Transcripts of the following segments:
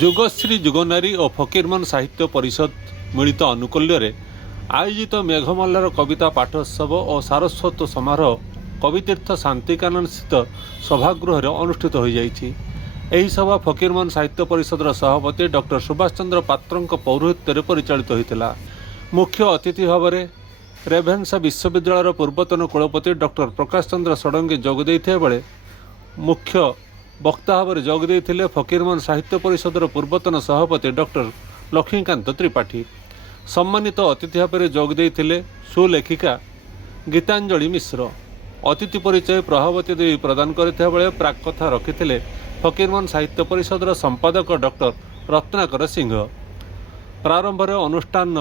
ଯୁଗଶ୍ରୀ ଯୁଗନାରୀ ଓ ଫକୀରମୋହନ ସାହିତ୍ୟ ପରିଷଦ ମିଳିତ ଅନୁକୂଲ୍ୟରେ ଆୟୋଜିତ ମେଘମଲ୍ଲାର କବିତା ପାଠୋତ୍ସବ ଓ ସାରସ୍ୱତ ସମାରୋହ କବିତୀର୍ଥ ଶାନ୍ତିକାନନସ୍ଥିତ ସଭାଗୃହରେ ଅନୁଷ୍ଠିତ ହୋଇଯାଇଛି। ଏହି ସଭା ଫକୀରମୋହନ ସାହିତ୍ୟ ପରିଷଦର ସଭାପତି ଡକ୍ଟର ସୁଭାଷ ଚନ୍ଦ୍ର ପାତ୍ରଙ୍କ ପୌରୋହିତ୍ୟରେ ପରିଚାଳିତ ହୋଇଥିଲା। ମୁଖ୍ୟ ଅତିଥି ଭାବରେ ରେଭେନ୍ସା ବିଶ୍ୱବିଦ୍ୟାଳୟର ପୂର୍ବତନ କୁଳପତି ଡକ୍ଟର ପ୍ରକାଶ ଚନ୍ଦ୍ର ଷଡ଼ଙ୍ଗୀ ଯୋଗ ଦେଇଥିବା ବେଳେ ମୁଖ୍ୟ ବକ୍ତା ଭାବରେ ଯୋଗ ଦେଇଥିଲେ ଫକୀରମୋହନ ସାହିତ୍ୟ ପରିଷଦର ପୂର୍ବତନ ସଭାପତି ଡକ୍ଟର ଲକ୍ଷ୍ମୀକାନ୍ତ ତ୍ରିପାଠୀ। ସମ୍ମାନିତ ଅତିଥି ଭାବରେ ଯୋଗ ଦେଇଥିଲେ ସୁଲେଖିକା ଗୀତାଞ୍ଜଳି ମିଶ୍ର। ଅତିଥି ପରିଚୟ ପ୍ରଭାବତୀ ଦେବୀ ପ୍ରଦାନ କରିଥିବା ବେଳେ ପ୍ରାକ୍ କଥା ରଖିଥିଲେ ଫକୀରମୋହନ ସାହିତ୍ୟ ପରିଷଦର ସମ୍ପାଦକ ଡକ୍ଟର ରତ୍ନାକର ସିଂହ। ପ୍ରାରମ୍ଭରେ ଅନୁଷ୍ଠାନ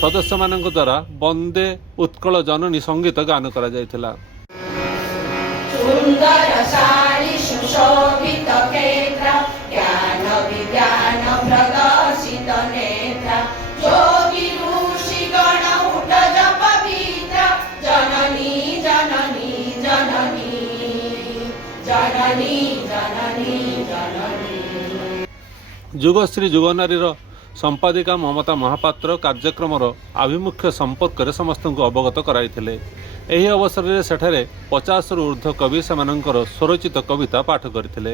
ସଦସ୍ୟମାନଙ୍କ ଦ୍ୱାରା ବନ୍ଦେ ଉତ୍କଳ ଜନନୀ ସଙ୍ଗୀତ ଗାନ କରାଯାଇଥିଲା। ସୁନ୍ଦର ଶାଢ଼ୀ ସୁଶୋଭିତ କ୍ଷେତ୍ର ଜ୍ଞାନ ବିଜ୍ଞାନ ପ୍ରଦର୍ଶିତ ନେତ୍ର ଯୋଗୀ ଋଷି ଗଣ ଉଠ ଜପ ବିତ୍ର ଜନନୀ ଜନନୀ ଜନନୀ ଜନନୀ ଜନନୀ ଜନନୀ। ଯୁଗଶ୍ରୀ ଯୁଗନାରୀର ସମ୍ପାଦିକା ମମତା ମହାପାତ୍ର କାର୍ଯ୍ୟକ୍ରମର ଆଭିମୁଖ୍ୟ ସମ୍ପର୍କରେ ସମସ୍ତଙ୍କୁ ଅବଗତ କରାଇଥିଲେ। ଏହି ଅବସରରେ ସେଠାରେ 50ରୁ ଉର୍ଦ୍ଧ୍ୱ କବି ସେମାନଙ୍କର ସ୍ୱରଚିତ କବିତା ପାଠ କରିଥିଲେ।